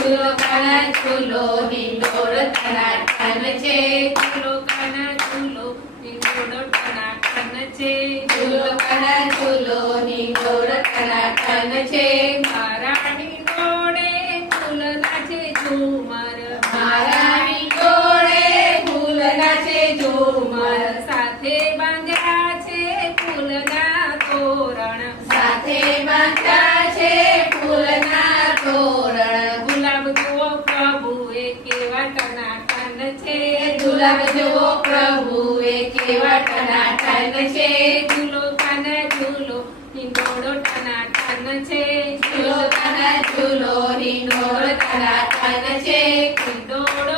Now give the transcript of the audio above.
ઝૂલો કાના ઝૂલો હિંડોળો ટનાટન છે ઝૂલો કાના ઝૂલો હિંડોળો ટનાટન છે ઝૂલો કાના ઝૂલો હિંડોળો ટનાટન છે મારા હિંડોળે ફૂલ નાચે ઝુમર મારા હિંડોળે ફૂલ નાચે ઝુમર સાથે બાંધ્યા છે ફૂલના તોરણ સાથે બાંધ્યા છે ફૂલના તોરણ ગુલાબ જુઓ પ્રભુએ કેવા ટનાટન છે ગુલાબ જુઓ પ્રભુએ કેવા ટનાટન છે ઝૂલો કાના ઝૂલો હિંડોળો ટનાટન છે ઝૂલો કાના ઝૂલો હિંડોળો ટનાટન છે હિંડોળો